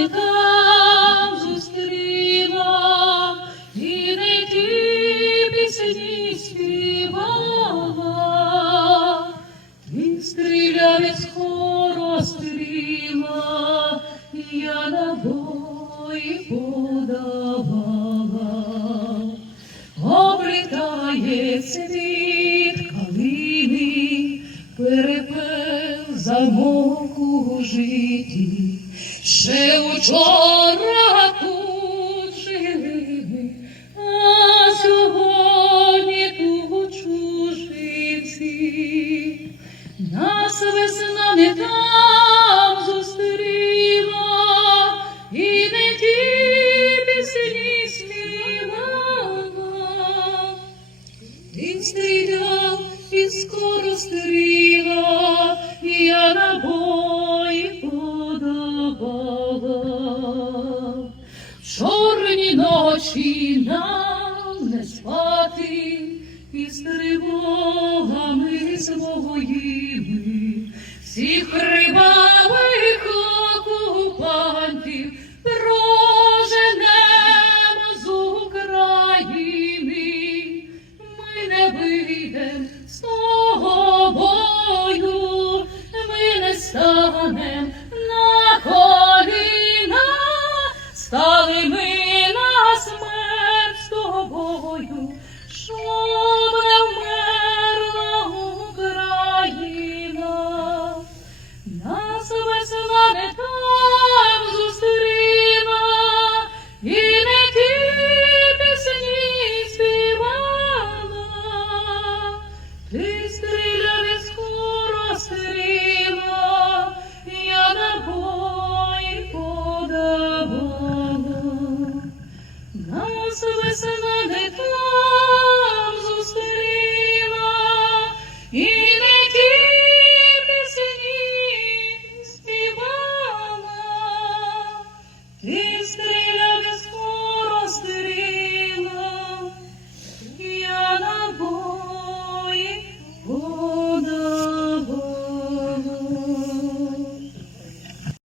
нами там зустріла, і не ті пісні співала, він стріляв із скоростріла, я набої подавала. Облітає цвіт калини, перепел замок у житті. Ще учора тут жили, а сьогодні тут чужинці. Нас весна не там зустріла, і не ті пісні співала. Він стріляв і скоро стріла, я набої подавала. Чорні ночі нам не спати, і з тривогами своїми всіх рибак